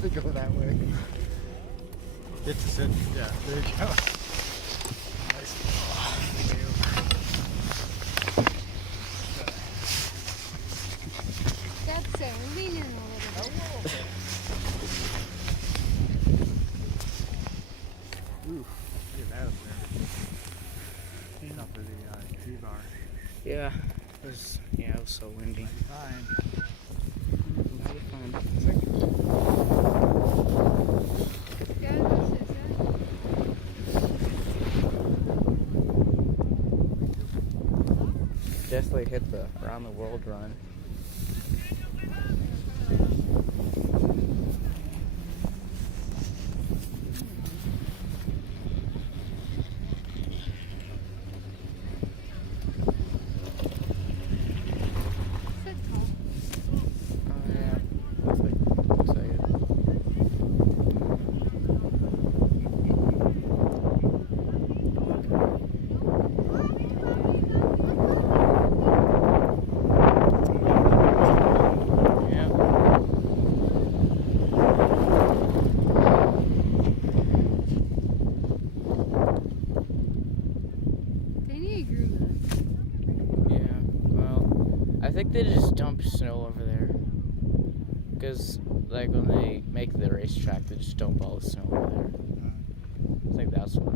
gonna go that way. It's a sit. Yeah, there you go. Nice. Way over. That's so. Lean in a little bit. Ooh, look at that up there. Top of the T-Bar. Yeah, it was so windy. Fine. Mighty fun. Definitely hit the around the world run. I think they just dump snow over there. Because, like, when they make the racetrack, they just dump all the snow over there. I think that's why.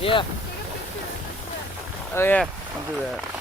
Yeah. Take a picture of this. Oh yeah. I'll do that.